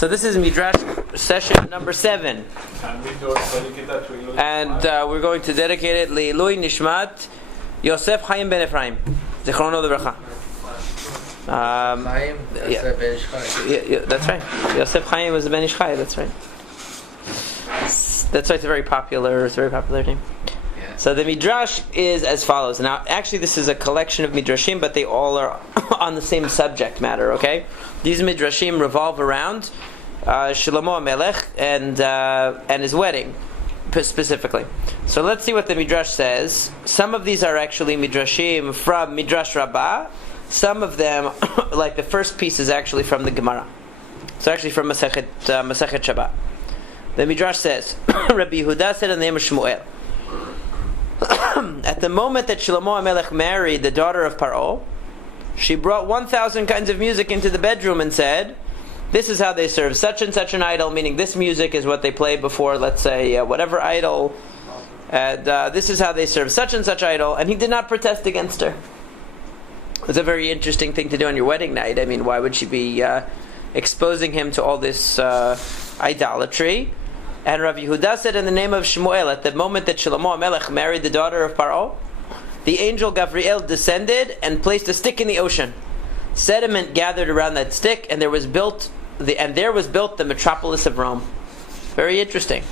So this is Midrash session number 7. And we're going to dedicate it Le'ilui Nishmat Yosef Chaim ben Ephraim. Zichrono Livracha. That's right. Yosef Chaim was a Ben Ish Chai, that's right. That's why it's a very popular name. Yeah. So the Midrash is as follows. Now, actually, this is a collection of Midrashim, but they all are on the same subject matter. Okay, these Midrashim revolve around Shlomo HaMelech and his wedding specifically. So let's see what the Midrash says. Some of these are actually Midrashim from Midrash Rabbah. Some of them, like the first piece, is actually from the Gemara. So actually from Masechet Shabbat. The Midrash says, Rabbi Yehuda said in the name of Shmuel, at the moment that Shlomo HaMelech married the daughter of Pharaoh, she brought 1,000 kinds of music into the bedroom and said, this is how they serve such and such an idol, meaning this music is what they play before, let's say, whatever idol, and this is how they serve such and such idol, and he did not protest against her. It's a very interesting thing to do on your wedding night. I mean, why would she be exposing him to all this idolatry? And Rabbi Yehuda said in the name of Shmuel, at the moment that Shlomo HaMelech married the daughter of Pharaoh, the angel Gabriel descended and placed a stick in the ocean. Sediment gathered around that stick, and there was built the metropolis of Rome. Very interesting.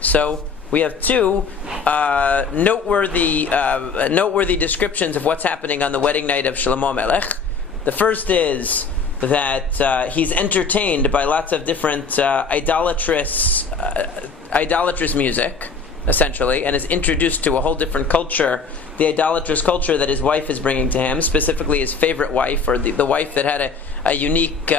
So we have two noteworthy descriptions of what's happening on the wedding night of Shlomo HaMelech. The first is that he's entertained by lots of different idolatrous music, essentially, and is introduced to a whole different culture, the idolatrous culture that his wife is bringing to him, specifically his favorite wife, or the wife that had a unique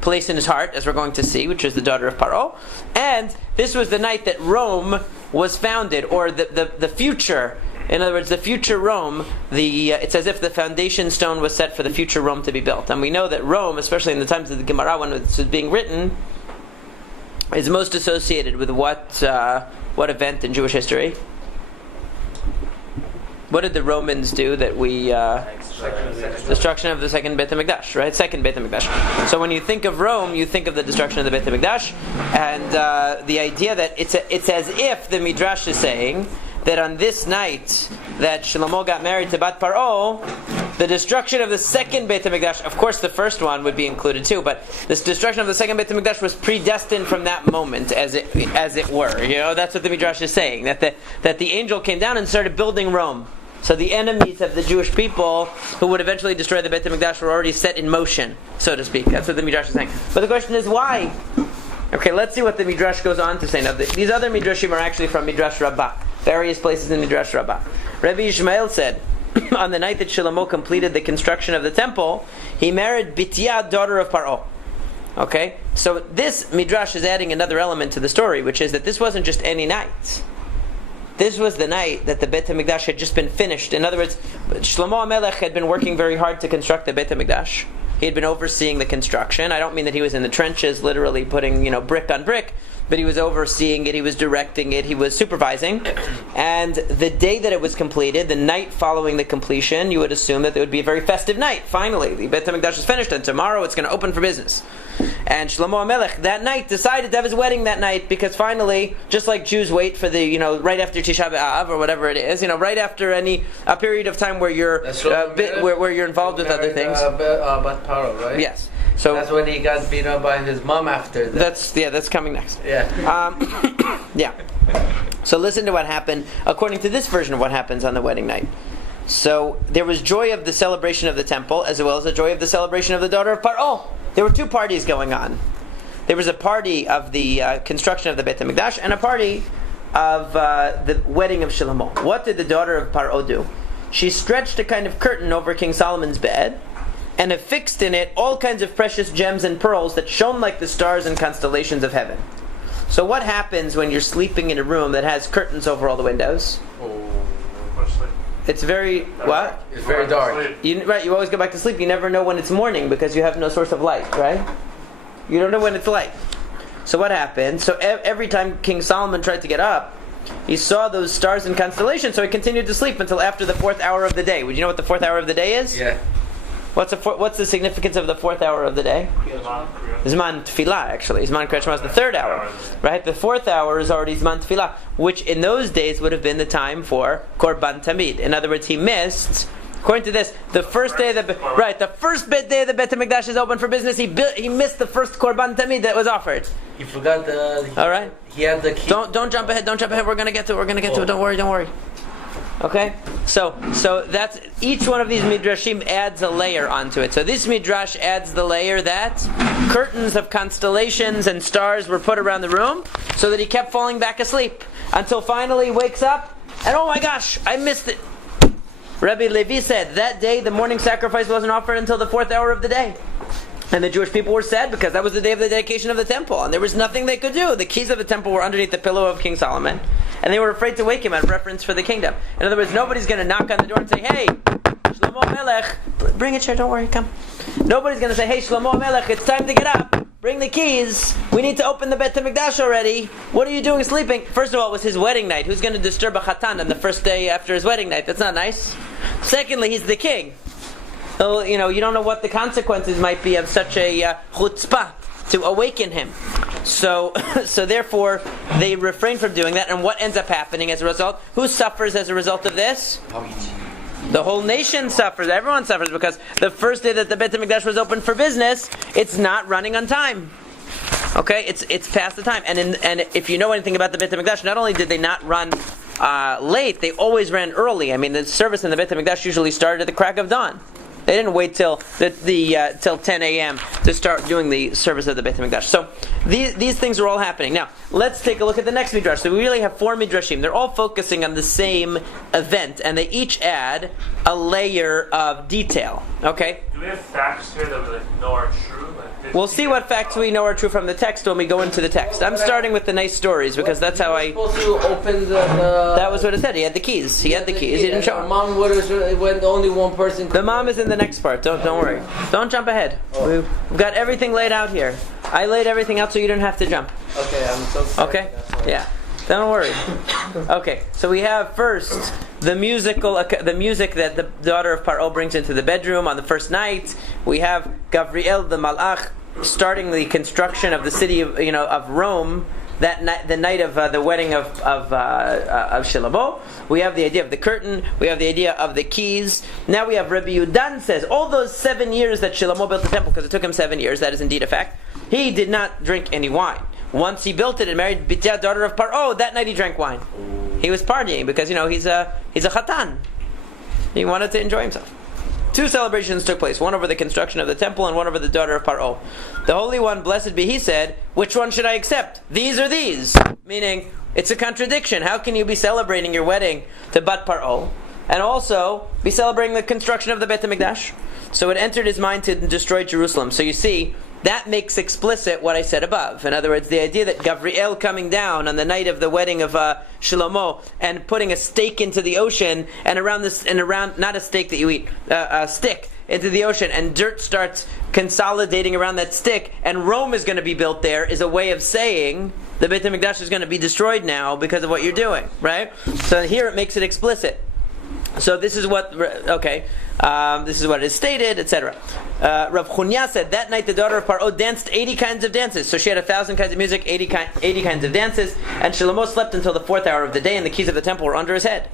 place in his heart, as we're going to see, which is the daughter of Pharaoh. And this was the night that Rome was founded, or the future. In other words, the future Rome, it's as if the foundation stone was set for the future Rome to be built. And we know that Rome, especially in the times of the Gemara when this was being written, is most associated with what event in Jewish history? What did the Romans do that we... destruction of the second Beit HaMikdash, right? Second Beit HaMikdash. So when you think of Rome, you think of the destruction of the Beit HaMikdash, and the idea that it's as if the Midrash is saying that on this night that Shlomo got married to Bat Paro, the destruction of the second Beit HaMikdash, of course the first one would be included too, but this destruction of the second Beit HaMikdash was predestined from that moment, as it were. You know, that's what the Midrash is saying, that the angel came down and started building Rome. So the enemies of the Jewish people who would eventually destroy the Beit HaMikdash were already set in motion, so to speak. That's what the Midrash is saying. But the question is, why? Okay, let's see what the Midrash goes on to say. Now, these other Midrashim are actually from Midrash Rabbah, various places in Midrash Rabbah. Rabbi Ishmael said, on the night that Shlomo completed the construction of the temple, he married Bitya, daughter of Pharaoh. Okay, so this Midrash is adding another element to the story, which is that this wasn't just any night. This was the night that the Beit HaMikdash had just been finished. In other words, Shlomo HaMelech had been working very hard to construct the Beit HaMikdash. He had been overseeing the construction. I don't mean that he was in the trenches, literally putting, brick on brick, but he was overseeing it, he was directing it, he was supervising. And the day that it was completed, the night following the completion, you would assume that it would be a very festive night. Finally, the Beit HaMikdash is finished, and tomorrow it's going to open for business. And Shlomo HaMelech that night decided to have his wedding that night, because finally, just like Jews wait for the, right after Tisha B'Av or whatever it is, right after a period of time where you're where you're involved with other things. Bat Paro, right? Yes. So that's when he got beat up by his mom after that. That's coming next. Yeah. Yeah. So listen to what happened according to this version of what happens on the wedding night. So there was joy of the celebration of the temple, as well as the joy of the celebration of the daughter of Pharaoh. There were two parties going on. There was a party of the construction of the Beit HaMikdash and a party of the wedding of Shlomo. What did the daughter of Pharaoh do? She stretched a kind of curtain over King Solomon's bed and affixed in it all kinds of precious gems and pearls that shone like the stars and constellations of heaven. So what happens when you're sleeping in a room that has curtains over all the windows? It's very... What? It's very dark. You always go back to sleep. You never know when it's morning because you have no source of light, right? You don't know when it's light. So what happened? So every time King Solomon tried to get up, he saw those stars and constellations, so he continued to sleep until after the 4th hour of the day. Would you know what the 4th hour of the day is? Yeah. What's the significance of the fourth hour of the day? Zman Tefillah, actually. Zman Kriyat Shema is the third hour. Right? The fourth hour is already Zman Tefillah, which in those days would have been the time for Korban Tamid. In other words, he missed, according to this, the first day of the day of the Beit HaMikdash is open for business. He missed the first Korban Tamid that was offered. You forgot all right? He had the key. Don't jump ahead. We're going to get to it. Don't worry. Okay, so that's each one of these midrashim adds a layer onto it. So this midrash adds the layer that curtains of constellations and stars were put around the room, so that he kept falling back asleep until finally he wakes up and oh my gosh, I missed it. Rabbi Levi said that day the morning sacrifice wasn't offered until the fourth hour of the day. And the Jewish people were sad because that was the day of the dedication of the temple, and there was nothing they could do. The keys of the temple were underneath the pillow of King Solomon, and they were afraid to wake him out reference for the kingdom. In other words, nobody's going to knock on the door and say, "Hey, Shlomo Melech, bring a chair. Don't worry, come." Nobody's going to say, "Hey, Shlomo Melech, it's time to get up. Bring the keys. We need to open the Beit HaMikdash already. What are you doing sleeping?" First of all, it was his wedding night. Who's going to disturb a chatan on the first day after his wedding night? That's not nice. Secondly, he's the king. So, you don't know what the consequences might be of such a chutzpah to awaken him. So therefore, they refrain from doing that. And what ends up happening as a result? Who suffers as a result of this? The whole nation suffers. Everyone suffers because the first day that the Beit HaMikdash was open for business, it's not running on time. Okay, it's past the time. And if you know anything about the Beit HaMikdash, not only did they not run late, they always ran early. I mean, the service in the Beit HaMikdash usually started at the crack of dawn. They didn't wait till 10 a.m. to start doing the service of the Beit HaMikdash. So these things are all happening. Now, let's take a look at the next Midrash. So we really have 4 Midrashim. They're all focusing on the same event, and they each add a layer of detail. Okay? Do we have facts here that we know are true? We'll see what facts we know are true from the text when we go into the text. I'm starting with the nice stories because that's how I... supposed to open the... That was what it said. He had the keys. He didn't show him. Mom would have when only one person... The mom is in the next part. Don't worry. Don't jump ahead. Oh. We've got everything laid out here. I laid everything out so you didn't have to jump. Okay, I'm so sorry. Okay? Yeah. Don't worry. Okay, so we have first the music that the daughter of Pharaoh brings into the bedroom on the first night. We have Gavriel the Malach starting the construction of the city of Rome that night, the night of the wedding of Shlomo. We have the idea of the curtain. We have the idea of the keys. Now we have Rabbi Yudan says all those 7 years that Shlomo built the temple, because it took him 7 years. That is indeed a fact. He did not drink any wine. Once he built it and married Bitya, daughter of Pharaoh, that night he drank wine. He was partying because he's a chatan. He wanted to enjoy himself. 2 celebrations took place, one over the construction of the temple and one over the daughter of Pharaoh. The Holy One, blessed be He, said, "Which one should I accept? These or these?" Meaning, it's a contradiction. How can you be celebrating your wedding to Bat Pharaoh and also be celebrating the construction of the Beit HaMikdash? So it entered his mind to destroy Jerusalem. So you see, that makes explicit what I said above. In other words, the idea that Gavriel coming down on the night of the wedding of Shlomo and putting a stake into the ocean and around not a steak that you eat, a stick into the ocean, and dirt starts consolidating around that stick, and Rome is going to be built there, is a way of saying the Beit HaMikdash is going to be destroyed now because of what you're doing, right? So here it makes it explicit. So this is what this is what is stated, etc. Rav Chunya said that night the daughter of Pharaoh danced 80 kinds of dances. So she had 1,000 kinds of music, 80 kinds of dances, and Shlomo slept until the 4th hour of the day, and the keys of the temple were under his head.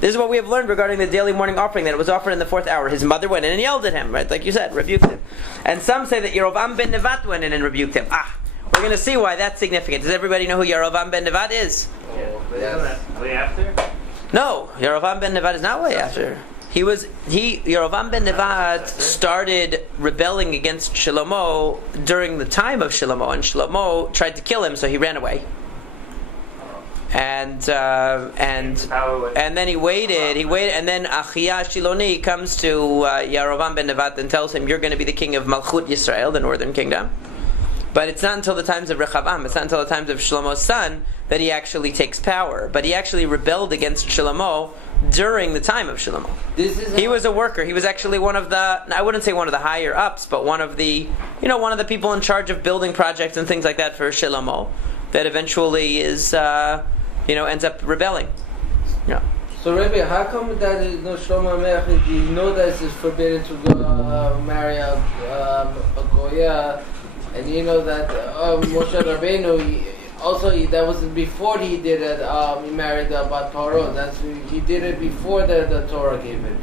This is what we have learned regarding the daily morning offering, that it was offered in the 4th hour. His mother went in and yelled at him, right? Like you said, rebuked him. And some say that Yerovam ben Nevat went in and rebuked him. We're going to see why that's significant. Does everybody know who Yerovam ben Nevat is? Yes. Way after? No, Yerovam ben Nevat is not way after. Yerovam ben Nevat started rebelling against Shlomo during the time of Shlomo, and Shlomo tried to kill him, so he ran away. And then he waited, and then Achia Shiloni comes to Yerovam ben Nevat and tells him, "You're going to be the king of Malchut Yisrael, the northern kingdom." But it's not until the times of Rechavam, it's not until the times of Shlomo's son that he actually takes power. But he actually rebelled against Shlomo during the time of Shlomo. He was a worker. He was actually one of the, I wouldn't say one of the higher ups, but one of the people in charge of building projects and things like that for Shlomo, that eventually is, ends up rebelling. Yeah. So Rebbe, how come that is no Shlomo Melech? Do you know that it's forbidden to go marry a goya, and you know that Moshe Rabbeinu that was before he did it. He married Bat Pharaoh. He did it before the Torah gave it.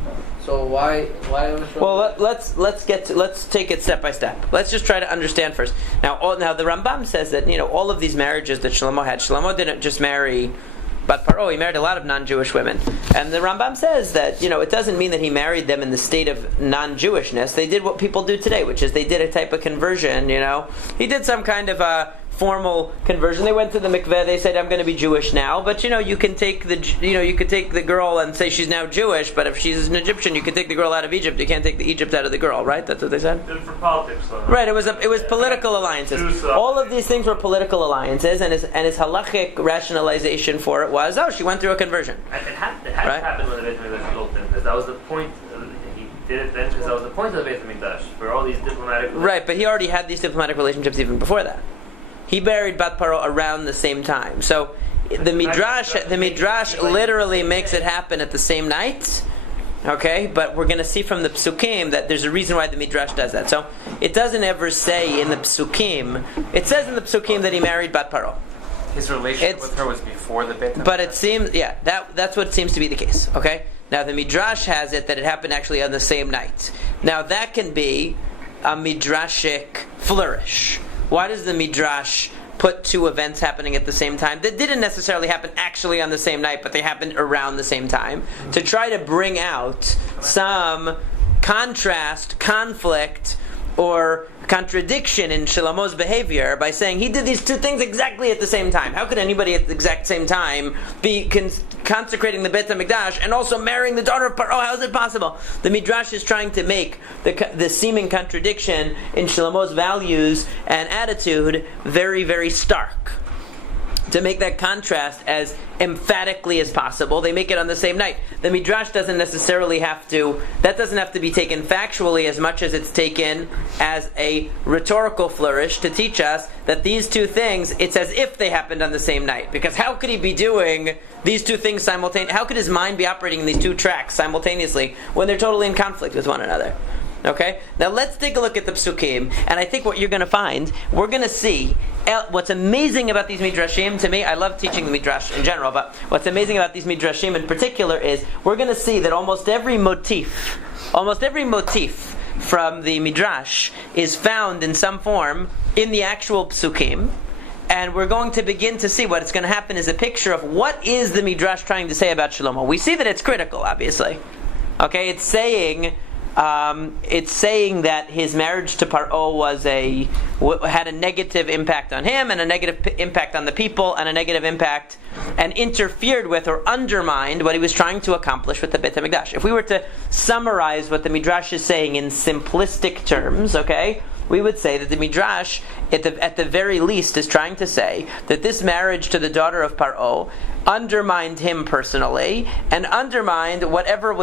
So why? Well, let's take it step by step. Let's just try to understand first. Now the Rambam says that all of these marriages that Shlomo had, Shlomo didn't just marry Bat Pharaoh. He married a lot of non-Jewish women, and the Rambam says that it doesn't mean that he married them in the state of non-Jewishness. They did what people do today, which is they did a type of conversion. He did some kind of a formal conversion. They went to the mikveh. They said, "I'm going to be Jewish now." But you can take the girl and say she's now Jewish. But if she's an Egyptian, you can take the girl out of Egypt. You can't take the Egypt out of the girl, right? That's what they said. For politics, though. Right. It was political alliances. All of these things were political alliances, and his halachic rationalization for it was, she went through a conversion. It had to happen when the Beit HaMikdash was built in, because that was the point. He did it then because that was the point of the Beit HaMikdash, for all these diplomatic. Right, but he already had these diplomatic relationships even before that. He married Bat Pharaoh around the same time. So the Midrash literally makes it happen at the same night. Okay, but we're going to see from the Psukim that there's a reason why the Midrash does that. So it doesn't ever say in the Psukim. It says in the Psukim that he married Bat Pharaoh. His relationship with her was before the Beit HaMikdash. But it seems, that's what seems to be the case. Okay, now the Midrash has it that it happened actually on the same night. Now that can be a Midrashic flourish. Why does the Midrash put two events happening at the same time that didn't necessarily happen actually on the same night, but they happened around the same time, to try to bring out some contrast, conflict, or contradiction in Shlomo's behavior by saying he did these two things exactly at the same time. How could anybody at the exact same time be consecrating the Beit HaMikdash and also marrying the daughter of Pharaoh? How is it possible? The Midrash is trying to make the seeming contradiction in Shlomo's values and attitude very, very stark. To make that contrast as emphatically as possible, they make it on the same night. The Midrash doesn't necessarily have to be taken factually as much as it's taken as a rhetorical flourish to teach us that these two things, it's as if they happened on the same night. Because how could he be doing these two things simultaneously? How could his mind be operating in these two tracks simultaneously when they're totally in conflict with one another? Okay, now let's take a look at the Psukim, and I think what you're going to find, we're going to see what's amazing about these Midrashim. To me, I love teaching the Midrash in general, but what's amazing about these Midrashim in particular is we're going to see that almost every motif from the Midrash is found in some form in the actual Psukim. And we're going to begin to see what's going to happen is a picture of what is the Midrash trying to say about Shlomo. We see that it's critical, obviously. Okay, it's saying that his marriage to Paro had a negative impact on him, and a negative impact on the people, and a negative impact, and interfered with or undermined what he was trying to accomplish with the Beit HaMikdash. If we were to summarize what the Midrash is saying in simplistic terms, okay, we would say that the Midrash, at the very least, is trying to say that this marriage to the daughter of Paro undermined him personally, and undermined whatever he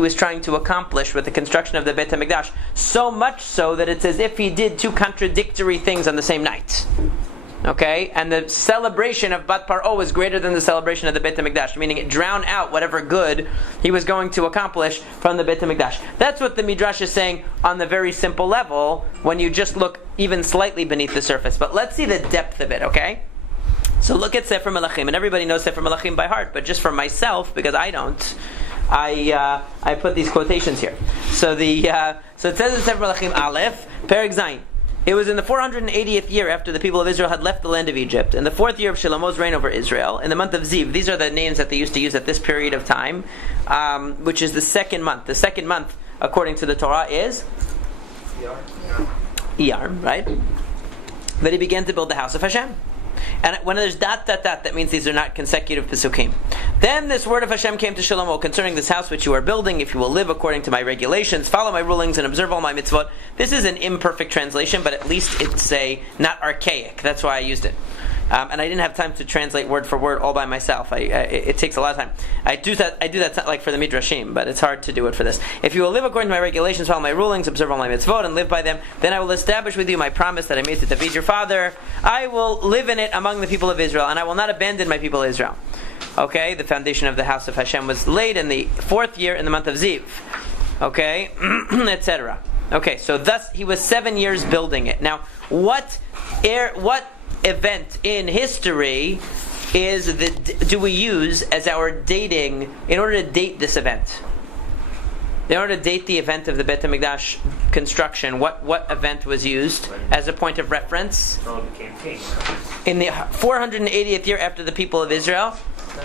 was trying to accomplish with the construction of the Beit HaMikdash, so much so that it's as if he did two contradictory things on the same night. Okay? And the celebration of Bat Paro was greater than the celebration of the Beit HaMikdash, meaning it drowned out whatever good he was going to accomplish from the Beit HaMikdash. That's what the Midrash is saying on the very simple level, when you just look even slightly beneath the surface. But let's see the depth of it, okay? So look at Sefer Melachim, and everybody knows Sefer Melachim by heart, but just for myself, because I don't, I put these quotations here. So it says in Sefer Melachim Aleph, Perek Zayin. It was in the 480th year after the people of Israel had left the land of Egypt, in the 4th year of Shlomo's reign over Israel, in the month of Ziv. These are the names that they used to use at this period of time, which is the second month. The second month, according to the Torah, is Iyar, right? That he began to build the house of Hashem. And when there's ... that means these are not consecutive Pesukim. Then this word of Hashem came to Shlomo concerning this house which you are building. If you will live according to my regulations, follow my rulings, and observe all my mitzvot. This is an imperfect translation, but at least it's not archaic. That's why I used it. and I didn't have time to translate word for word all by myself. It takes a lot of time. I do that like for the Midrashim, but it's hard to do it for this. If you will live according to my regulations, follow my rulings, observe all my mitzvot, and live by them, then I will establish with you my promise that I made to David your father. I will live in it among the people of Israel, and I will not abandon my people Israel. Okay, the foundation of the house of Hashem was laid in the 4th year in the month of Ziv. Okay, etc. Okay, so thus he was 7 years building it. Now, what event in history do we use as our dating in order to date this event? In order to date the event of the Beit HaMikdash construction, what event was used as a point of reference? Pharaoh became king. In the 480th year after the people of Israel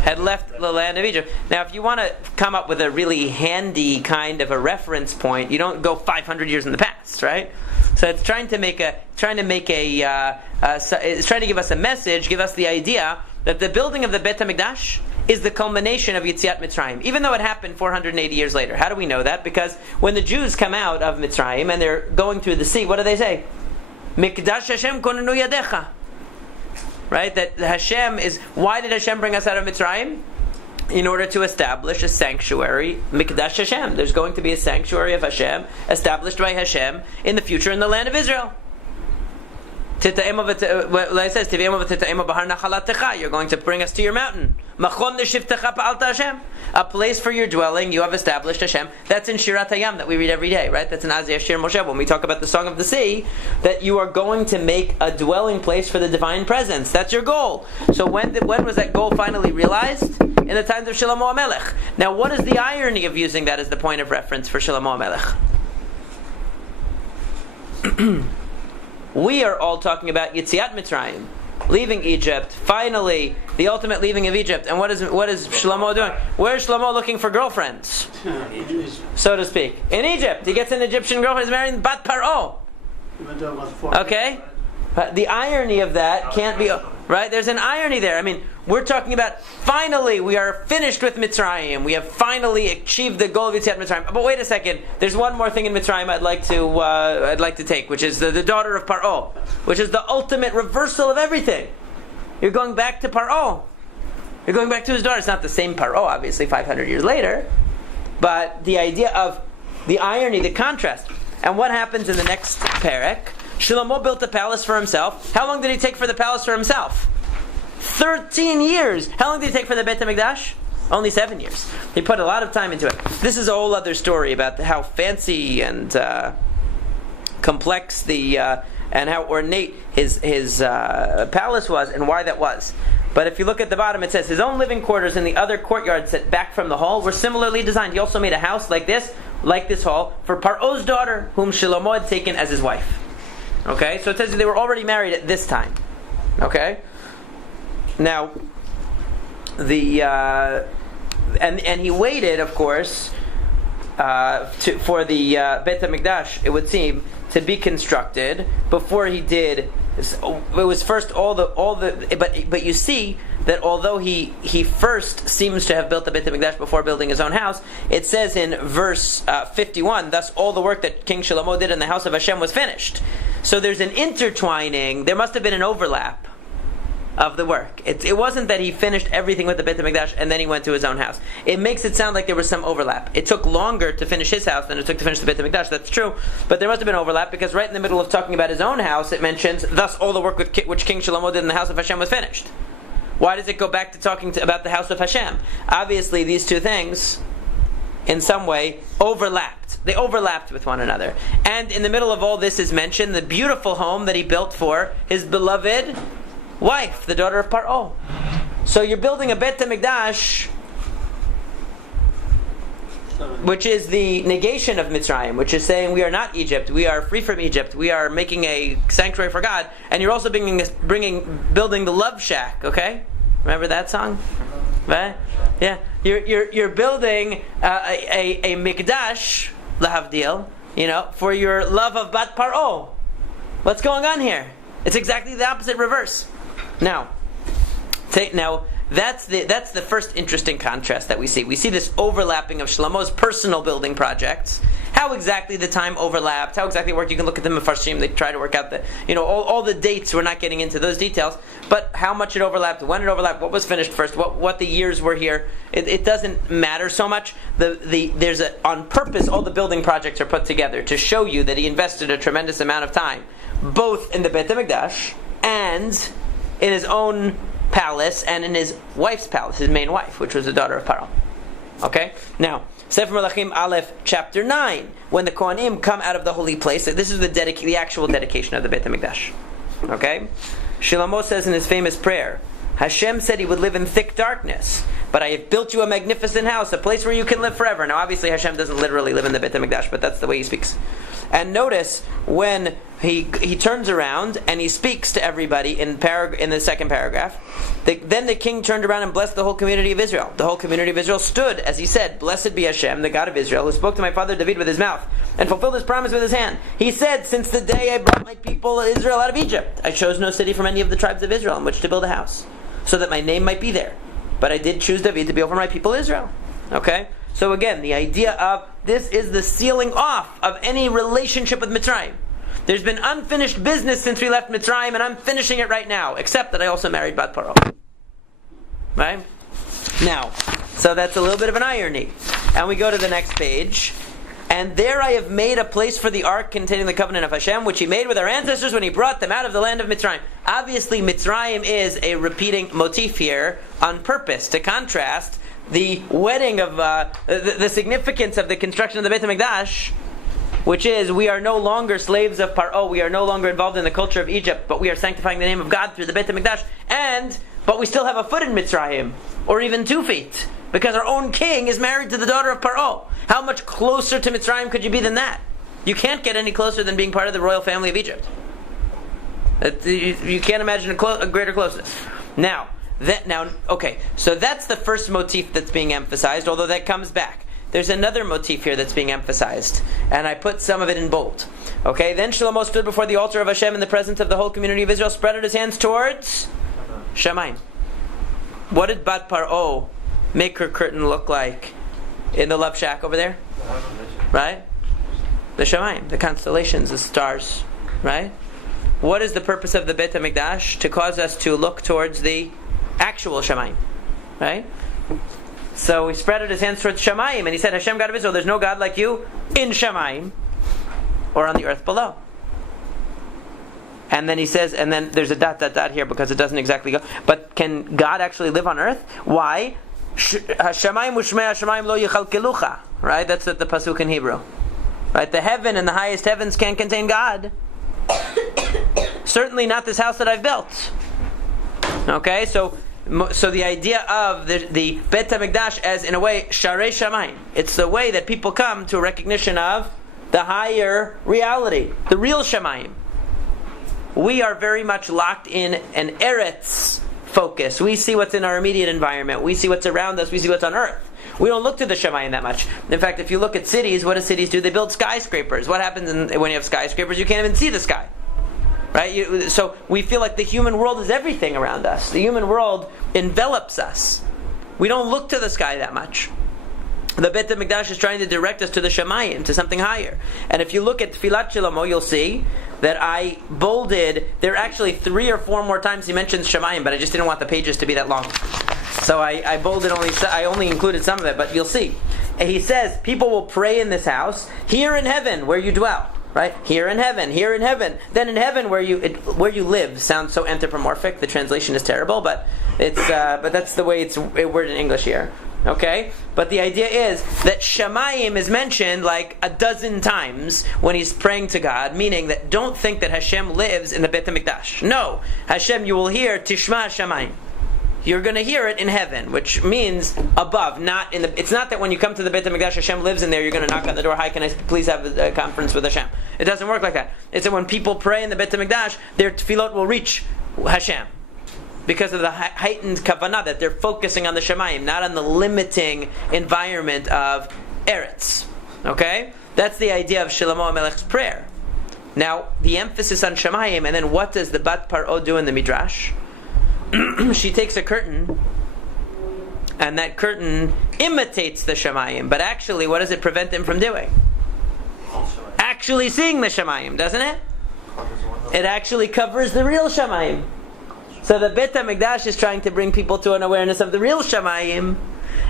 had left the land of Egypt. Now, if you want to come up with a really handy kind of a reference point, you don't go 500 years in the past, right? So it's trying to give us a message, give us the idea that the building of the Beit HaMikdash is the culmination of Yetziat Mitzrayim, even though it happened 480 years later. How do we know that? Because when the Jews come out of Mitzrayim and they're going through the sea, what do they say? Mikdash Hashem konenu yadecha. Right? That Hashem is... Why did Hashem bring us out of Mitzrayim? In order to establish a sanctuary, Mikdash Hashem. There's going to be a sanctuary of Hashem, established by Hashem, in the future in the land of Israel. It says, you're going to bring us to your mountain. A place for your dwelling, you have established Hashem. That's in Shirat Hayam that we read every day, right? That's in Azia Shir Moshe. When we talk about the Song of the Sea, that you are going to make a dwelling place for the divine presence. That's your goal. So when was that goal finally realized? In the times of Shlomo HaMelech. Now, what is the irony of using that as the point of reference for Shlomo HaMelech? We are all talking about Yetziat Mitzrayim, leaving Egypt, finally, the ultimate leaving of Egypt. And what is Shlomo doing? Where's Shlomo looking for girlfriends? So to speak. In Egypt. He gets an Egyptian girlfriend, he's marrying Bat Paro. Okay? But the irony of that can't be... Right? There's an irony there. I mean, we're talking about, finally, we are finished with Mitzrayim. We have finally achieved the goal of Yetziat Mitzrayim. But wait a second. There's one more thing in Mitzrayim I'd like to take, which is the daughter of Paro, which is the ultimate reversal of everything. You're going back to Paro. You're going back to his daughter. It's not the same Paro, obviously, 500 years later. But the idea of the irony, the contrast. And what happens in the next parak? Shlomo built a palace for himself. How long did he take for the palace for himself? 13 years. How long did he take for the Beit HaMikdash? Only 7 years. He put a lot of time into it. This is a whole other story about how fancy and complex and how ornate his palace was and why that was. But if you look at the bottom, it says his own living quarters and the other courtyard set back from the hall were similarly designed. He also made a house like this hall, for Paro's daughter, whom Shlomo had taken as his wife. Okay, so it says they were already married at this time. Okay, now and he waited, of course, for the Beit HaMikdash, it would seem, to be constructed before he did. It was first but you see that although he first seems to have built the Beit HaMikdash before building his own house, it says in verse 51, thus all the work that King Shlomo did in the house of Hashem was finished. So there's an intertwining, there must have been an overlap of the work. It wasn't that he finished everything with the Beit HaMikdash and then he went to his own house. It makes it sound like there was some overlap. It took longer to finish his house than it took to finish the Beit HaMikdash. That's true. But there must have been overlap because right in the middle of talking about his own house, it mentions, thus all the work which King Shlomo did in the house of Hashem was finished. Why does it go back to talking about the house of Hashem? Obviously, these two things, in some way, overlapped. They overlapped with one another. And in the middle of all this is mentioned the beautiful home that he built for his beloved wife, the daughter of Paro. So you're building a Beit HaMikdash, which is the negation of Mitzrayim, which is saying we are not Egypt, we are free from Egypt, we are making a sanctuary for God, and you're also building the love shack. Okay, remember that song? Right? Yeah, you're building a mikdash, lahavdil, for your love of Bat Paro. What's going on here? It's exactly the opposite, reverse. Now that's the first interesting contrast that we see. We see this overlapping of Shlomo's personal building projects. How How exactly the time overlapped, how exactly it worked, you can look at the Mefarshim, they try to work out all the dates, we're not getting into those details, but how much it overlapped, when it overlapped, what was finished first, what the years were here, it doesn't matter so much. On purpose, all the building projects are put together to show you that he invested a tremendous amount of time, both in the Beit HaMikdash and in his own palace and in his wife's palace, his main wife, which was the daughter of Pharaoh. Okay? Now, Sefer Melachim Aleph, chapter 9, when the Kohanim come out of the holy place, this is the actual dedication of the Beit HaMikdash. Okay? Shlomo says in his famous prayer, Hashem said he would live in thick darkness, but I have built you a magnificent house, a place where you can live forever. Now obviously Hashem doesn't literally live in the Beit HaMikdash, but that's the way he speaks. And notice when he turns around and he speaks to everybody in the second paragraph, then the king turned around and blessed the whole community of Israel. The whole community of Israel stood, as he said, Blessed be Hashem, the God of Israel, who spoke to my father David with his mouth and fulfilled his promise with his hand. He said, since the day I brought my people Israel out of Egypt, I chose no city from any of the tribes of Israel in which to build a house, so that my name might be there. But I did choose David to be over my people Israel. Okay? So again, the idea of this is the sealing off of any relationship with Mitzrayim. There's been unfinished business since we left Mitzrayim, and I'm finishing it right now, except that I also married Bat Paro. Right? Now, so that's a little bit of an irony. And we go to the next page. And there I have made a place for the ark containing the covenant of Hashem, which he made with our ancestors when he brought them out of the land of Mitzrayim. Obviously, Mitzrayim is a repeating motif here on purpose to contrast the wedding of the significance of the construction of the Beit HaMikdash, which is we are no longer slaves of Pharaoh, we are no longer involved in the culture of Egypt, but we are sanctifying the name of God through the Beit HaMikdash, but we still have a foot in Mitzrayim, or even 2 feet, because our own king is married to the daughter of Pharaoh. How much closer to Mitzrayim could you be than that? You can't get any closer than being part of the royal family of Egypt. You can't imagine a greater closeness. So that's the first motif that's being emphasized, although that comes back. There's another motif here that's being emphasized, and I put some of it in bold. Okay, then Shlomo stood before the altar of Hashem in the presence of the whole community of Israel, spread out his hands towards Shamayim. What did Bat Paro make her curtain look like in the love shack over there? Right? The Shamayim, the constellations, the stars. Right? What is the purpose of the Beit HaMikdash? To cause us to look towards the actual Shamayim. Right? So he spread out his hands towards Shamayim, and he said, Hashem, God of Israel, there's no God like you in Shamayim or on the earth below. And then he says, and then there's a ... here because it doesn't exactly go. But can God actually live on earth? Why? Hashamayim u'shmei Hashamayim lo yichalkelucha. Right? That's the pasuk in Hebrew. Right? The heaven and the highest heavens can't contain God. Certainly not this house that I've built. Okay? So the idea of the Beit HaMikdash as, in a way, Sharei Shamayim. It's the way that people come to a recognition of the higher reality, the real Shamayim. We are very much locked in an Eretz focus. We see what's in our immediate environment. We see what's around us. We see what's on earth. We don't look to the Shamayim that much. In fact, if you look at cities, what do cities do? They build skyscrapers. What happens when you have skyscrapers? You can't even see the sky. Right? So we feel like the human world is everything around us. The human world envelops us. We don't look to the sky that much. The Beit HaMikdash is trying to direct us to the Shamayim, to something higher. And if you look at Tfilat Shlomo, you'll see that I bolded, there are actually 3 or 4 more times he mentions Shamayim, but I just didn't want the pages to be that long. So I bolded I only included some of it, but you'll see. And he says, people will pray in this house, here in heaven where you dwell. Right? Here in heaven, then in heaven where you live. Sounds so anthropomorphic. The translation is terrible, but but that's the way it's worded in English here. Okay? But the idea is that Shamayim is mentioned like a dozen times when he's praying to God, meaning that don't think that Hashem lives in the Beit HaMikdash. No. Hashem, you will hear Tishma Shamayim. You're going to hear it in heaven, which means above, not in the. It's not that when you come to the Beit HaMikdash, Hashem lives in there. You're going to knock on the door. Hi, can I please have a conference with Hashem? It doesn't work like that. It's that when people pray in the Beit HaMikdash, their tefillot will reach Hashem because of the heightened kavanah that they're focusing on the Shamayim, not on the limiting environment of Eretz. Okay, that's the idea of Shlomo HaMelech's prayer. Now, the emphasis on Shamayim, and then what does the Bat Paro do in the Midrash? She takes a curtain, and that curtain imitates the Shamayim. But actually, what does it prevent him from doing? actually seeing the Shamayim, doesn't it? It actually covers the real Shamayim. So the Beit HaMikdash is trying to bring people to an awareness of the real Shamayim.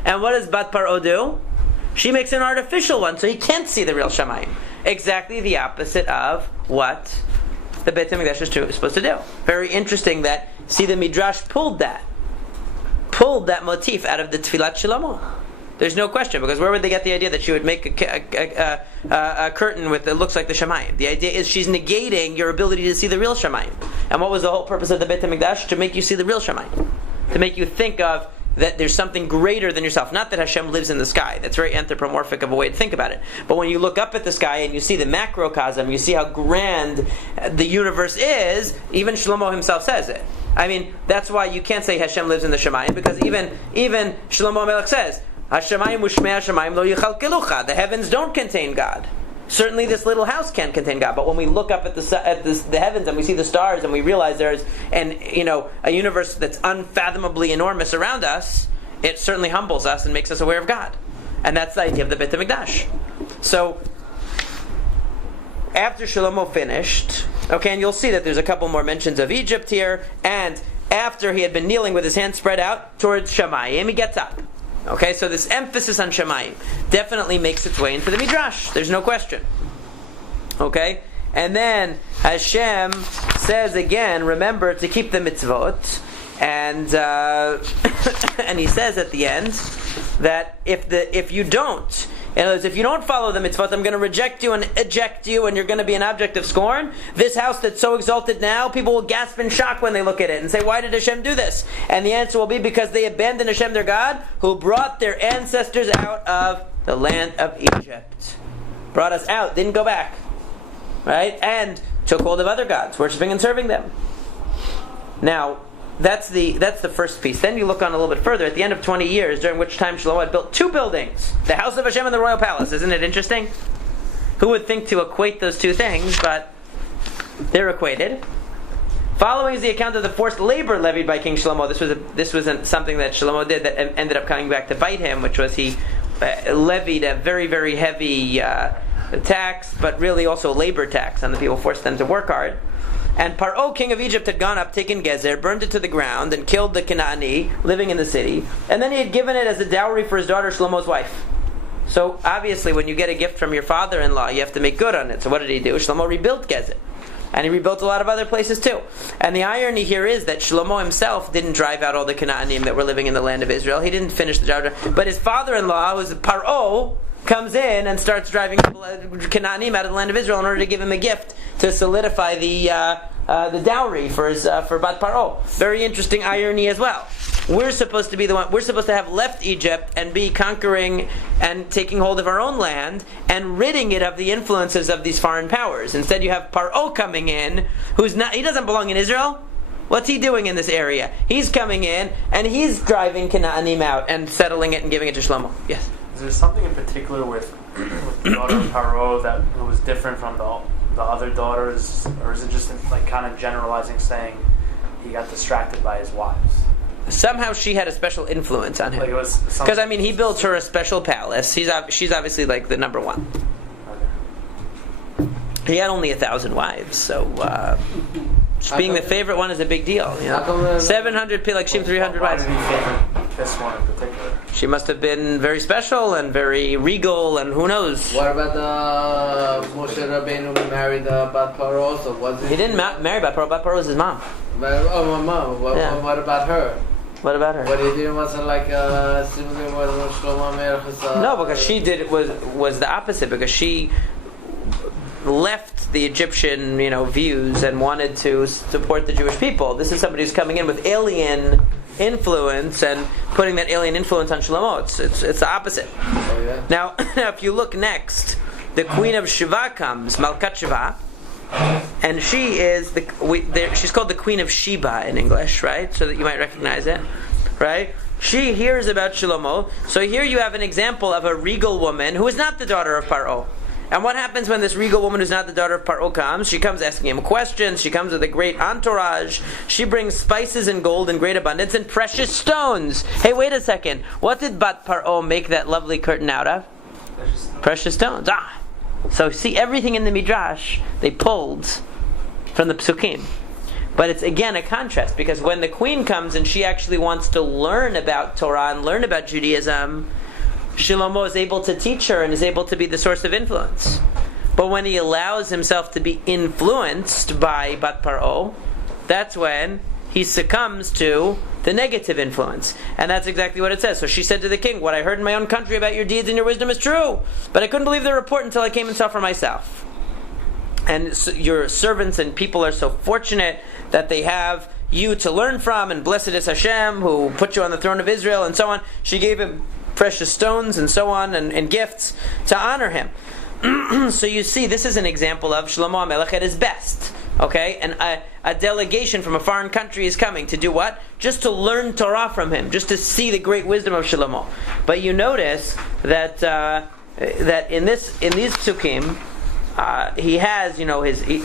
And what does Bat Paro do? She makes an artificial one, so he can't see the real Shamayim. Exactly the opposite of what the Beit HaMikdash is supposed to do. Very interesting that, see, the Midrash pulled that motif out of the Tfilat Shlomo. There's no question, because where would they get the idea that she would make a curtain with that looks like the Shamayim? The idea is she's negating your ability to see the real Shamayim. And what was the whole purpose of the Beit HaMikdash? To make you see the real Shamayim. To make you think of that there's something greater than yourself. Not that Hashem lives in the sky. That's very anthropomorphic of a way to think about it. But when you look up at the sky and you see the macrocosm, you see how grand the universe is, even Shlomo himself says it. I mean, that's why you can't say Hashem lives in the Shamayim, because even Shlomo Melech says, Hashemayim u'shmei Hashemayim lo yichalkelucha. The heavens don't contain God. Certainly this little house can't contain God, but when we look up at the heavens and we see the stars and we realize there's a universe that's unfathomably enormous around us, it certainly humbles us and makes us aware of God. And that's the idea of the Beit HaMikdash. So, after Shlomo finished, and you'll see that there's a couple more mentions of Egypt here, and after he had been kneeling with his hands spread out towards Shamayim, he gets up. Okay, so this emphasis on Shamayim definitely makes its way into the Midrash. There's no question. Okay? And then Hashem says again, remember to keep the mitzvot. And and he says at the end that if you don't, in other words, if you don't follow the mitzvot, I'm going to reject you and eject you, and you're going to be an object of scorn. This house that's so exalted now, people will gasp in shock when they look at it and say, why did Hashem do this? And the answer will be because they abandoned Hashem, their God, who brought their ancestors out of the land of Egypt. Brought us out, didn't go back. Right? And took hold of other gods, worshipping and serving them. Now, that's the first piece. Then you look on a little bit further. At the end of 20 years, during which time Shlomo had built 2 buildings. The house of Hashem and the royal palace. Isn't it interesting? Who would think to equate those two things? But they're equated. Following is the account of the forced labor levied by King Shlomo. This was something that Shlomo did that ended up coming back to bite him, which was he levied a very, very heavy tax, but really also labor tax on the people, forced them to work hard. And Pharaoh, king of Egypt, had gone up, taken Gezer, burned it to the ground, and killed the Canaani living in the city. And then he had given it as a dowry for his daughter Shlomo's wife. So obviously, when you get a gift from your father-in-law, you have to make good on it. So what did he do? Shlomo rebuilt Gezer. And he rebuilt a lot of other places too. And the irony here is that Shlomo himself didn't drive out all the Canaanim that were living in the land of Israel. He didn't finish the job. But his father-in-law, who was Pharaoh, comes in and starts driving Canaanim out of the land of Israel in order to give him a gift to solidify the dowry for Bat Paro. Very interesting irony as well. We're supposed to be the one. We're supposed to have left Egypt and be conquering and taking hold of our own land and ridding it of the influences of these foreign powers. Instead, you have Paro coming in, who's not. He doesn't belong in Israel. What's he doing in this area? He's coming in and he's driving Canaanim out and settling it and giving it to Shlomo. Yes. Is there something in particular with the daughter of Pharaoh that was different from the other daughters, or is it just like kind of generalizing, saying he got distracted by his wives? Somehow she had a special influence on him. Because he builds her a special palace. She's obviously like the number one. Okay. He had only 1,000 wives, so being the favorite one is a big deal. 700 Pilakshim, 300 wives. Why did he favor this one in particular? She must have been very special and very regal, and who knows. What about the Moshe Rabbeinu who married Bat Paro also? He didn't marry Bat Paro. Bat Paro was his mom. My mom. What about her? What about her? What he did wasn't like similar to what Shlomo Melech. No, because she did it was the opposite, because she left the Egyptian views and wanted to support the Jewish people. This is somebody who's coming in with alien influence and putting that alien influence on Shlomo. It's the opposite. Oh, yeah. Now, if you look next, the queen of Shiva comes, Malkat Shiva, and she is she's called the Queen of Sheba in English, right? So that you might recognize it, right? She hears about Shlomo. So here you have an example of a regal woman who is not the daughter of Pharaoh. And what happens when this regal woman who's not the daughter of Pharaoh comes? She comes asking him questions. She comes with a great entourage. She brings spices and gold in great abundance and precious stones. Hey, wait a second. What did Bat Paro make that lovely curtain out of? Precious stones. So see, everything in the Midrash they pulled from the Psukim. But it's again a contrast, because when the queen comes and she actually wants to learn about Torah and learn about Judaism, Shlomo is able to teach her and is able to be the source of influence. But when he allows himself to be influenced by Bat Paro, that's when he succumbs to the negative influence. And that's exactly what it says. So she said to the king, "What I heard in my own country about your deeds and your wisdom is true, but I couldn't believe the report until I came and saw for myself. And so your servants and people are so fortunate that they have you to learn from, and blessed is Hashem who put you on the throne of Israel," and so on. She gave him precious stones and so on, and gifts to honor him. So you see, this is an example of Shlomo HaMelech at his best. Okay, and a delegation from a foreign country is coming to do what? Just to learn Torah from him, just to see the great wisdom of Shlomo. But you notice that that in these psukim, he has,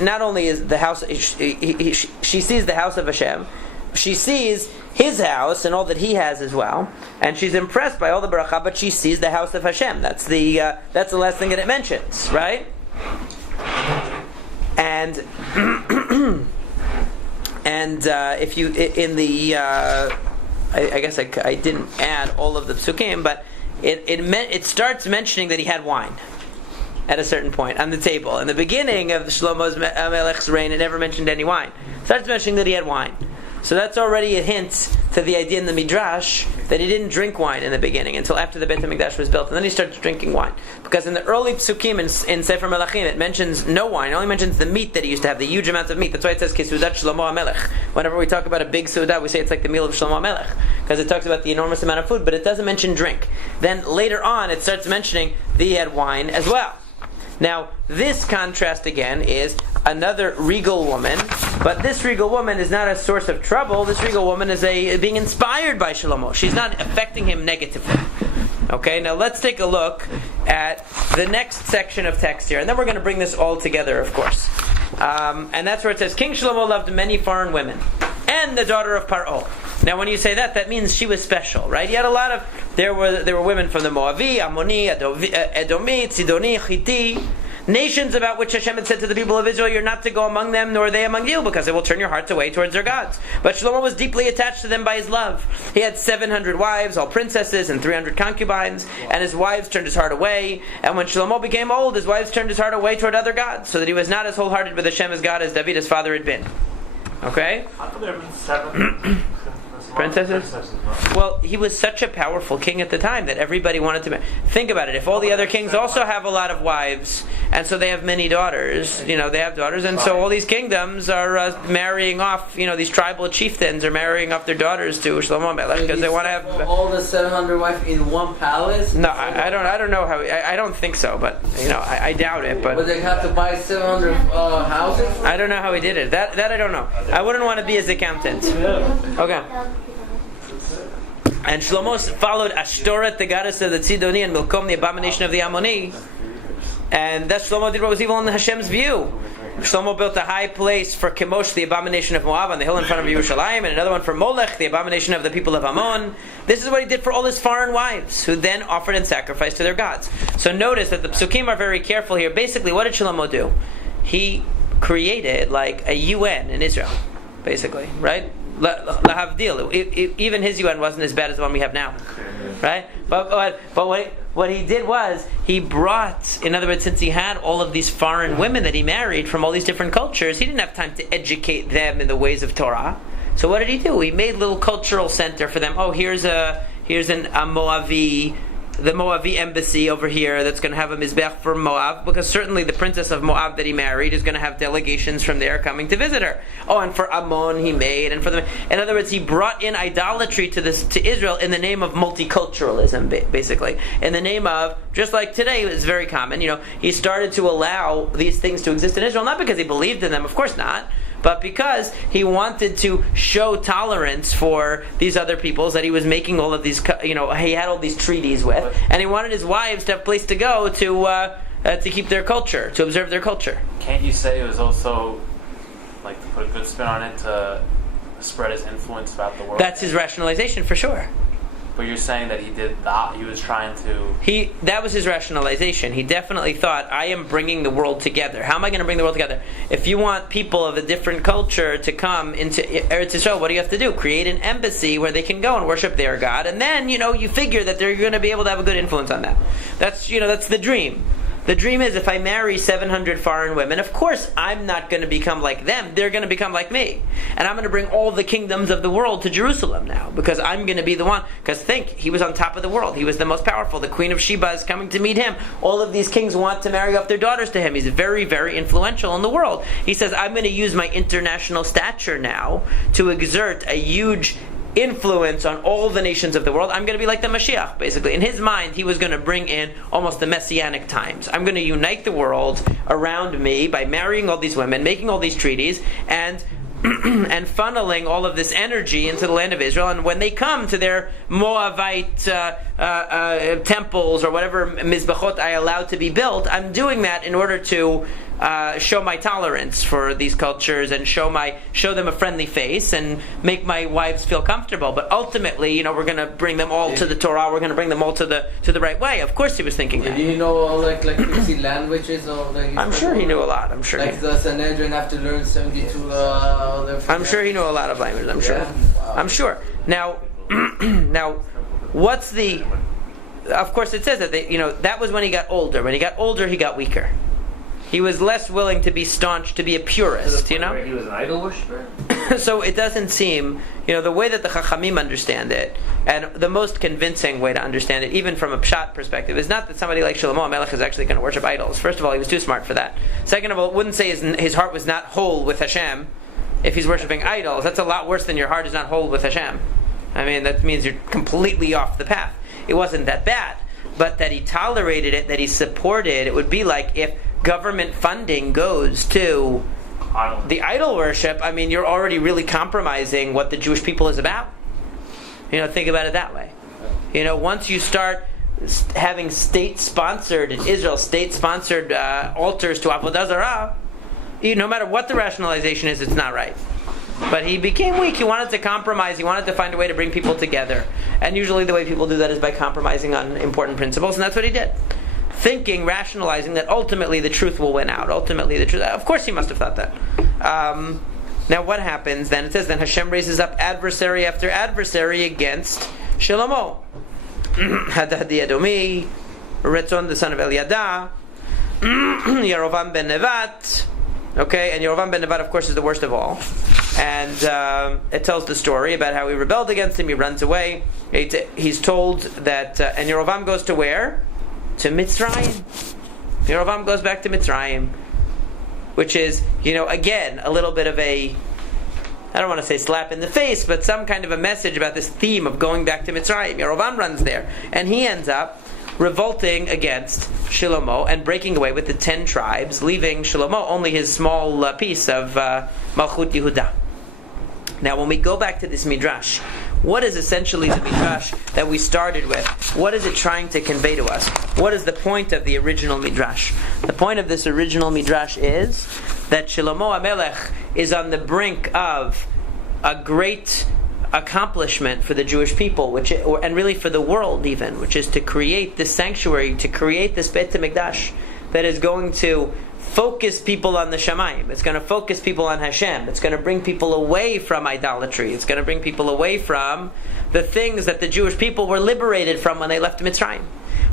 not only is the house. She sees the house of Hashem, she sees his house and all that he has as well, and she's impressed by all the bracha. But she sees the house of Hashem. That's the last thing that it mentions, right? And if you in the I guess I didn't add all of the psukim, but it starts mentioning that he had wine at a certain point on the table. In the beginning of Shlomo's Melech's reign, it never mentioned any wine. It starts mentioning that he had wine. So that's already a hint to the idea in the Midrash that he didn't drink wine in the beginning until after the Beit HaMikdash was built, and then he starts drinking wine. Because in the early psukim in Sefer Melachim, it mentions no wine. It only mentions the meat that he used to have, the huge amounts of meat. That's why it says Kesudat Shlomo HaMelech. Whenever we talk about a big Sudah, we say it's like the meal of Shlomo HaMelech, because it talks about the enormous amount of food, but it doesn't mention drink. Then later on, it starts mentioning that he had wine as well. Now, this contrast again is another regal woman, but this regal woman is not a source of trouble. This regal woman is being inspired by Shlomo. She's not affecting him negatively. Okay, now let's take a look at the next section of text here, and then we're going to bring this all together, of course. And that's where it says, King Shlomo loved many foreign women, and the daughter of Pharaoh. Now, when you say that, that means she was special, right? He had a lot of. There were women from the Moavi, Ammoni, Edomi, Sidoni, Chiti, nations about which Hashem had said to the people of Israel, "You're not to go among them, nor they among you, because it will turn your hearts away towards their gods." But Shlomo was deeply attached to them by his love. He had 700 wives, all princesses, and 300 concubines, and his wives turned his heart away. And when Shlomo became old, his wives turned his heart away toward other gods, so that he was not as wholehearted with Hashem as God as David, his father, had been. Okay? How come there have been 7 princesses? Well, he was such a powerful king at the time that everybody wanted to think about it. If all the other kings also have a lot of wives, and so they have many daughters, they have daughters, and so all these kingdoms are marrying off, these tribal chieftains are marrying off their daughters to Shlomo Melech because they want to have all the 700 wives in one palace. No, I don't know how. I don't think so, but I doubt it. But they have to buy 700 houses. I don't know how he did it. That I don't know. I wouldn't want to be his accountant. Okay. And Shlomo followed Ashtoret, the goddess of the Tzidoni, and Milkom, the abomination of the Ammoni. And thus Shlomo did what was evil in Hashem's view. Shlomo built a high place for Chemosh, the abomination of Moab, on the hill in front of Yerushalayim, and another one for Molech, the abomination of the people of Ammon. This is what he did for all his foreign wives, who then offered and sacrificed to their gods. So notice that the Psukim are very careful here. Basically, what did Shlomo do? He created like a UN in Israel, basically, right? Lahavdil. Even his UN wasn't as bad as the one we have now, right? But what he did was he brought, in other words, since he had all of these foreign women that he married from all these different cultures, he didn't have time to educate them in the ways of Torah. So what did he do? He made a little cultural center for them. Oh, here's a Moavi. The Moavi embassy over here that's going to have a mizbech for Moab, because certainly the princess of Moab that he married is going to have delegations from there coming to visit her. Oh, and for Ammon he made, and for them. In other words, he brought in idolatry to Israel in the name of multiculturalism, basically. In the name of, just like today it's very common, he started to allow these things to exist in Israel, not because he believed in them, of course not, but because he wanted to show tolerance for these other peoples that he was making all of these, he had all these treaties with, and he wanted his wives to have a place to go to keep their culture, to observe their culture. Can't you say it was also like to put a good spin on it to spread his influence throughout the world? That's his rationalization for sure. But you're saying that he did that. He was trying to. That was his rationalization. He definitely thought, I am bringing the world together. How am I going to bring the world together? If you want people of a different culture to come into Eretz Yisrael, what do you have to do? Create an embassy where they can go and worship their God, and then you figure that they're going to be able to have a good influence on that. That's the dream. The dream is, if I marry 700 foreign women, of course I'm not going to become like them. They're going to become like me. And I'm going to bring all the kingdoms of the world to Jerusalem now, because I'm going to be the one. Because think, he was on top of the world. He was the most powerful. The Queen of Sheba is coming to meet him. All of these kings want to marry off their daughters to him. He's very, very influential in the world. He says, I'm going to use my international stature now to exert a huge influence on all the nations of the world. I'm going to be like the Mashiach, basically. In his mind, he was going to bring in almost the messianic times. I'm going to unite the world around me by marrying all these women, making all these treaties, and and funneling all of this energy into the land of Israel. And when they come to their Moabite temples or whatever mizbachot I allowed to be built, I'm doing that in order to show my tolerance for these cultures and show them a friendly face and make my wives feel comfortable. But ultimately, we're going to bring them all to the Torah. We're going to bring them all to the right way. Of course, he was thinking that. Did he know all like 50 languages? Or I'm sure he knew a lot. I'm sure. Like the Sanhedrin have to learn 72. I'm sure he knew a lot of languages. I'm sure. Yeah? Wow. I'm sure. Now, what's the? Of course, it says that that was when he got older. When he got older, he got weaker. He was less willing to be staunch, to be a purist, He was an idol worshiper? So it doesn't seem, the way that the Chachamim understand it, and the most convincing way to understand it, even from a pshat perspective, is not that somebody like Shlomo HaMelech is actually going to worship idols. First of all, he was too smart for that. Second of all, it wouldn't say his heart was not whole with Hashem if he's worshiping idols. That's a lot worse than your heart is not whole with Hashem. I mean, that means you're completely off the path. It wasn't that bad. But that he tolerated it, that he supported, it would be like if government funding goes to the idol worship, I mean, you're already really compromising what the Jewish people is about. Think about it that way. Once you start having state-sponsored, in Israel, state-sponsored altars to Avodah Zarah, no matter what the rationalization is, it's not right. But he became weak. He wanted to compromise. He wanted to find a way to bring people together. And usually the way people do that is by compromising on important principles, and that's what he did. Thinking, rationalizing that ultimately the truth will win out. Ultimately the truth. Of course he must have thought that. Now what happens then? It says then Hashem raises up adversary after adversary against Shlomo. Hadad the Edomi, Retzon the son of Eliada, Yerovam ben Nevat. Okay, and Yerovam ben Nevat, of course, is the worst of all. And it tells the story about how he rebelled against him. He runs away. He's told that, and Yerovam goes to where? To Mitzrayim. Yerovam goes back to Mitzrayim, which is, again, a little bit of a, I don't want to say slap in the face, but some kind of a message about this theme of going back to Mitzrayim. Yerovam runs there, and he ends up revolting against Shlomo and breaking away with the 10 tribes, leaving Shlomo only his small piece of Malchut Yehuda. Now, when we go back to this Midrash, what is essentially the Midrash that we started with? What is it trying to convey to us? What is the point of the original Midrash? The point of this original Midrash is that Shlomo HaMelech is on the brink of a great accomplishment for the Jewish people, and really for the world even, which is to create this sanctuary, to create this Beit HaMikdash that is going to focus people on the Shamayim. It's going to focus people on Hashem. It's going to bring people away from idolatry. It's going to bring people away from the things that the Jewish people were liberated from when they left Mitzrayim.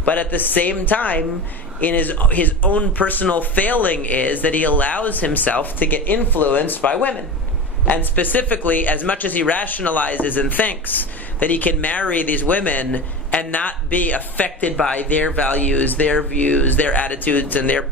But at the same time, in his own personal failing is that he allows himself to get influenced by women. And specifically, as much as he rationalizes and thinks that he can marry these women and not be affected by their values, their views, their attitudes, and their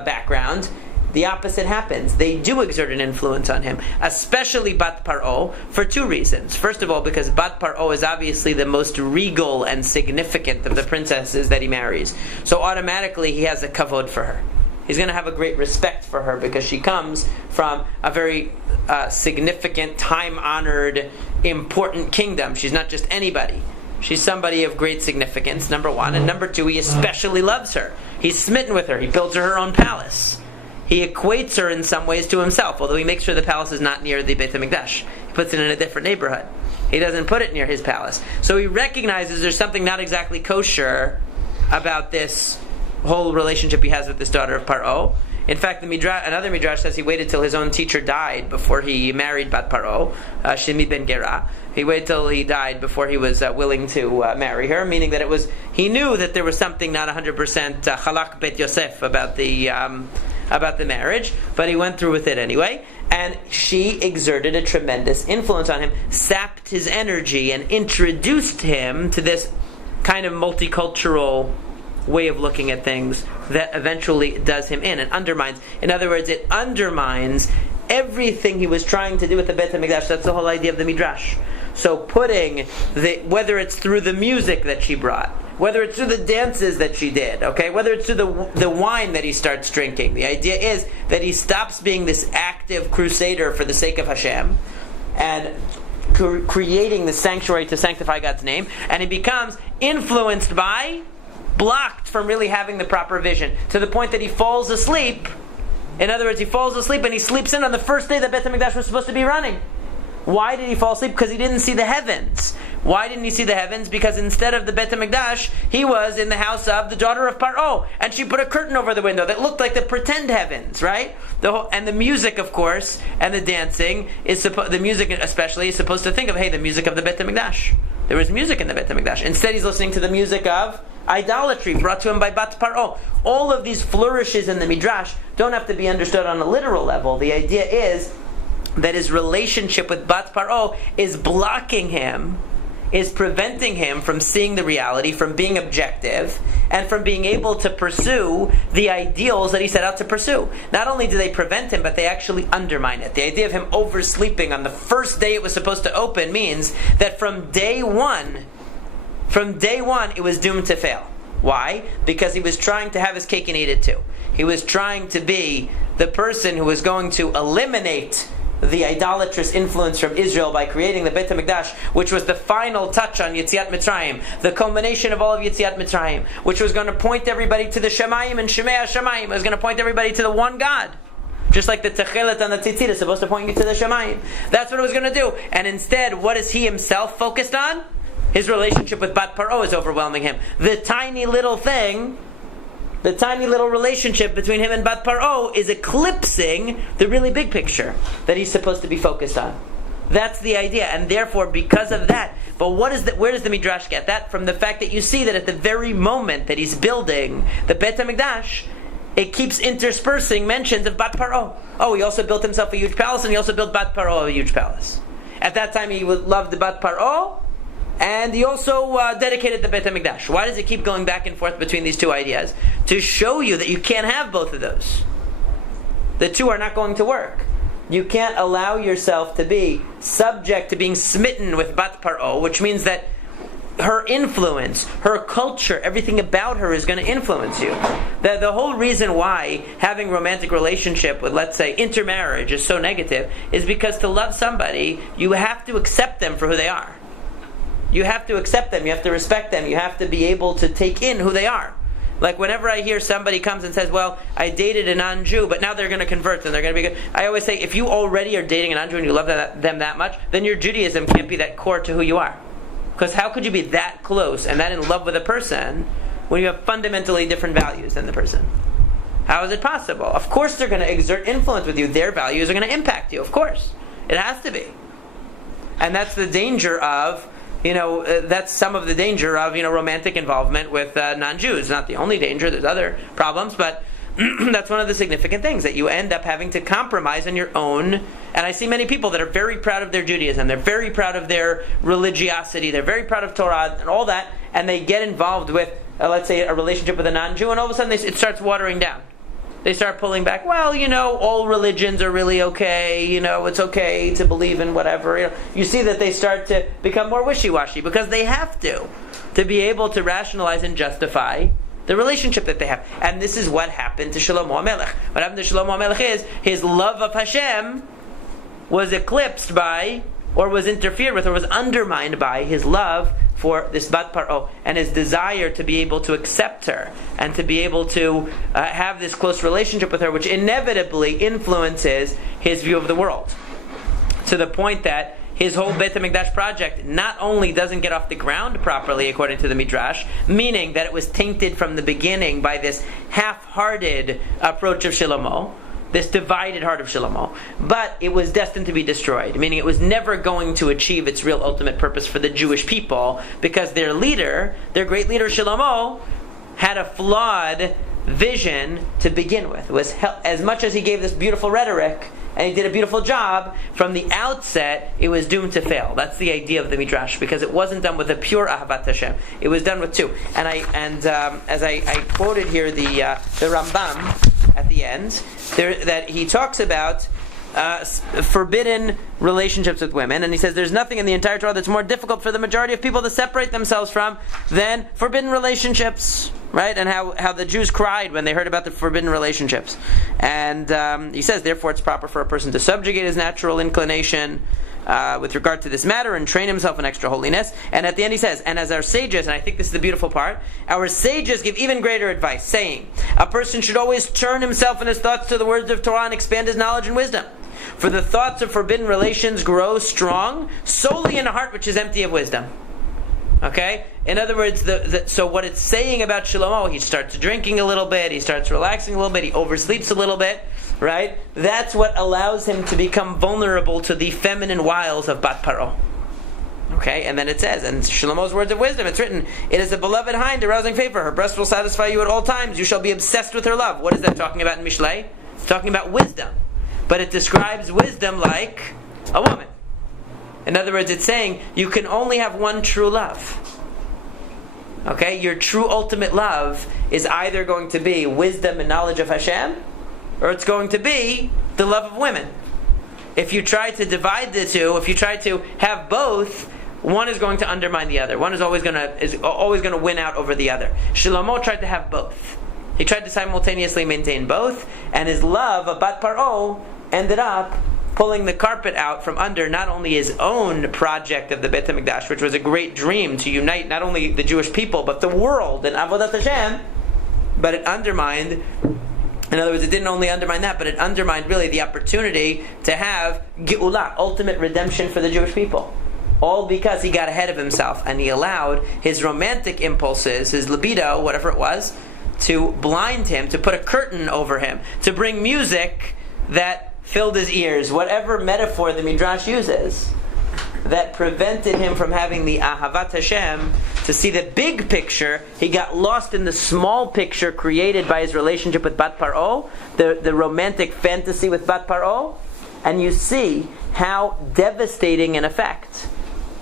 background, the opposite happens. They do exert an influence on him, especially Bat Paro, for 2 reasons. First of all, because Bat Paro is obviously the most regal and significant of the princesses that he marries. So automatically he has a kavod for her. He's going to have a great respect for her because she comes from a very significant, time-honored, important kingdom. She's not just anybody. She's somebody of great significance, number 1. And number 2, he especially loves her. He's smitten with her. He builds her own palace. He equates her in some ways to himself, although he makes sure the palace is not near the Beit HaMikdash. He puts it in a different neighborhood. He doesn't put it near his palace. So he recognizes there's something not exactly kosher about this whole relationship he has with this daughter of Paro. In fact, another Midrash says he waited till his own teacher died before he married Bat Paro, Shimi ben Gera. He waited till he died before he was willing to marry her, meaning that he knew that there was something not 100% Chalak Bet Yosef about the marriage, but he went through with it anyway. And she exerted a tremendous influence on him, sapped his energy, and introduced him to this kind of multicultural way of looking at things that eventually does him in and undermines. In other words, it undermines everything he was trying to do with the Beit HaMikdash. That's the whole idea of the Midrash. So putting whether it's through the music that she brought, whether it's through the dances that she did, okay, whether it's through the wine that he starts drinking. The idea is that he stops being this active crusader for the sake of Hashem and creating the sanctuary to sanctify God's name, and he becomes influenced by, blocked from really having the proper vision, to the point that he falls asleep. In other words, he falls asleep and he sleeps in on the first day that Beit HaMikdash was supposed to be running. Why did he fall asleep? Because he didn't see the heavens. Why didn't he see the heavens? Because instead of the Beit HaMikdash, he was in the house of the daughter of Paro, and she put a curtain over the window that looked like the pretend heavens, right? And the music, of course, and the dancing the music especially is supposed to think of, hey, the music of the Beit HaMikdash. There was music in the Beit HaMikdash. Instead, he's listening to the music of idolatry brought to him by Bat Paro. All of these flourishes in the Midrash don't have to be understood on a literal level. The idea is that his relationship with Bat Paro is blocking him, is preventing him from seeing the reality, from being objective, and from being able to pursue the ideals that he set out to pursue. Not only do they prevent him, but they actually undermine it. The idea of him oversleeping on the first day it was supposed to open means that from day one, it was doomed to fail. Why? Because he was trying to have his cake and eat it too. He was trying to be the person who was going to eliminate the idolatrous influence from Israel by creating the Beit HaMikdash, which was the final touch on Yetziat Mitzrayim, the culmination of all of Yetziat Mitzrayim, which was going to point everybody to the Shemayim and Shemei HaShemayim. It was going to point everybody to the one God. Just like the Techelet and the Tzitzit is supposed to point you to the Shemayim. That's what it was going to do. And instead, what is he himself focused on? His relationship with Bat Paro is overwhelming him. The tiny little relationship between him and Bat Paro is eclipsing the really big picture that he's supposed to be focused on. That's the idea, and therefore, because of that, where does the Midrash get that? From the fact that you see that at the very moment that he's building the Beit HaMikdash, it keeps interspersing mentions of Bat Paro. Oh, he also built himself a huge palace, and he also built Bat Paro a huge palace. At that time, he loved the Bat Paro, and he also dedicated the Beit HaMikdash. Why does it keep going back and forth between these two ideas? To show you that you can't have both of those. The two are not going to work. You can't allow yourself to be subject to being smitten with Bat Paro, which means that her influence, her culture, everything about her is going to influence you. The whole reason why having romantic relationship with, let's say, intermarriage is so negative is because to love somebody, you have to accept them for who they are. You have to accept them, you have to respect them, you have to be able to take in who they are. Like whenever I hear somebody comes and says, well, I dated a non-Jew, but now they're going to convert and they're going to be good. I always say, if you already are dating a non-Jew and you love them that much, then your Judaism can't be that core to who you are. Because how could you be that close and that in love with a person when you have fundamentally different values than the person? How is it possible? Of course they're going to exert influence with you. Their values are going to impact you, of course. It has to be. And that's the danger of that's some of the danger of, romantic involvement with non-Jews. Not the only danger, there's other problems, but that's one of the significant things, that you end up having to compromise on your own. And I see many people that are very proud of their Judaism, they're very proud of their religiosity, they're very proud of Torah and all that, and they get involved with, let's say, a relationship with a non-Jew, and all of a sudden it starts watering down. They start pulling back. Well, all religions are really okay. It's okay to believe in whatever. You see that they start to become more wishy-washy because they have to be able to rationalize and justify the relationship that they have. And this is what happened to Shlomo HaMelech. What happened to Shlomo HaMelech is his love of Hashem was eclipsed by, or was interfered with, or was undermined by his love for this Bat Paro and his desire to be able to accept her and to be able to have this close relationship with her, which inevitably influences his view of the world, to the point that his whole Beit HaMikdash project not only doesn't get off the ground properly according to the Midrash, meaning that it was tainted from the beginning by this half-hearted approach of Shlomo, this divided heart of Shlomo, but it was destined to be destroyed, meaning it was never going to achieve its real ultimate purpose for the Jewish people, because their leader, their great leader Shlomo, had a flawed vision to begin with. It was as much as he gave this beautiful rhetoric and he did a beautiful job, from the outset it was doomed to fail. That's the idea of the Midrash, because it wasn't done with a pure Ahavat Hashem. It was done with two. And as I quoted here the Rambam at the end, that he talks about forbidden relationships with women, and he says there's nothing in the entire Torah that's more difficult for the majority of people to separate themselves from than forbidden relationships, right? And how the Jews cried when they heard about the forbidden relationships. And he says, therefore it's proper for a person to subjugate his natural inclination with regard to this matter and train himself in extra holiness. And at the end he says, and as our sages, and I think this is the beautiful part, our sages give even greater advice, saying, a person should always turn himself and his thoughts to the words of Torah and expand his knowledge and wisdom. For the thoughts of forbidden relations grow strong solely in a heart which is empty of wisdom. Okay? In other words, so what it's saying about Shlomo, he starts drinking a little bit, he starts relaxing a little bit, he oversleeps a little bit, right? That's what allows him to become vulnerable to the feminine wiles of Bat Paro. Okay? And then it says, in Shlomo's words of wisdom, it's written, it is a beloved hind, arousing favor. Her breast will satisfy you at all times. You shall be obsessed with her love. What is that talking about in Mishlei? It's talking about wisdom. But it describes wisdom like a woman. In other words, it's saying you can only have one true love. Okay? Your true ultimate love is either going to be wisdom and knowledge of Hashem, or it's going to be the love of women. If you try to divide the two, if you try to have both, one is going to undermine the other. One is always going to win out over the other. Shlomo tried to have both. He tried to simultaneously maintain both, and his love of Bat Paro ended up pulling the carpet out from under not only his own project of the Beit HaMikdash, which was a great dream to unite not only the Jewish people, but the world in Avodat Hashem, but it undermined, in other words, it didn't only undermine that, but it undermined really the opportunity to have Geulah, ultimate redemption for the Jewish people. All because he got ahead of himself, and he allowed his romantic impulses, his libido, whatever it was, to blind him, to put a curtain over him, to bring music that filled his ears, whatever metaphor the Midrash uses, that prevented him from having the Ahavat Hashem, to see the big picture. He got lost in the small picture created by his relationship with Bat Paro, the romantic fantasy with Bat Paro, and you see how devastating an effect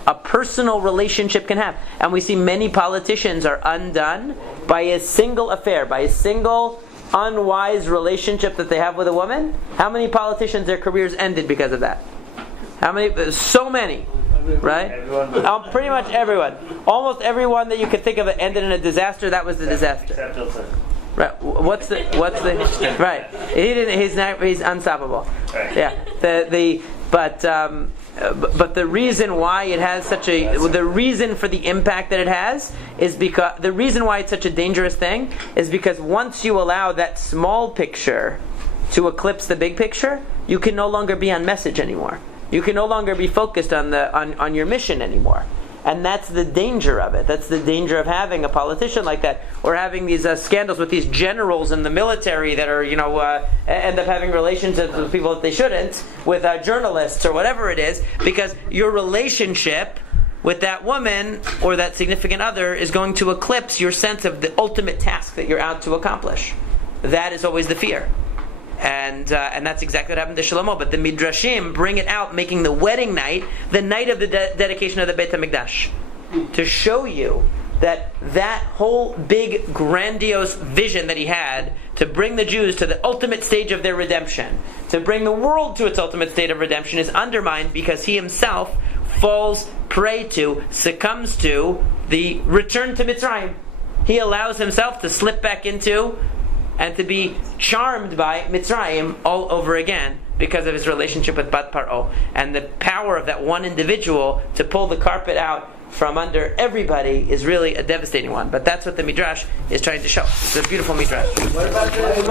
a personal relationship can have. And we see many politicians are undone by a single affair, by a single unwise relationship that they have with a woman. How many politicians, their careers ended because of that? How many? So many, right? Pretty much everyone. Almost everyone that you could think of that ended in a disaster. That was the disaster. Right? What's the? Right? He didn't. He's unstoppable. Yeah. But the reason why it has the reason for the impact that it has is because the reason why it's such a dangerous thing is because once you allow that small picture to eclipse the big picture, you can no longer be on message anymore. You can no longer be focused on your mission anymore. And that's the danger of it. That's the danger of having a politician like that, or having these scandals with these generals in the military that are, end up having relationships with people that they shouldn't, with journalists or whatever it is, because your relationship with that woman or that significant other is going to eclipse your sense of the ultimate task that you're out to accomplish. That is always the fear. And that's exactly what happened to Shlomo. But the Midrashim bring it out, making the wedding night the night of the dedication of the Beit HaMikdash, to show you that whole big, grandiose vision that he had to bring the Jews to the ultimate stage of their redemption, to bring the world to its ultimate state of redemption, is undermined because he himself falls prey to, succumbs to the return to Mitzrayim. He allows himself to slip back into and to be charmed by Mitzrayim all over again because of his relationship with Bat Paro. And the power of that one individual to pull the carpet out from under everybody is really a devastating one. But that's what the Midrash is trying to show. It's a beautiful Midrash. What about the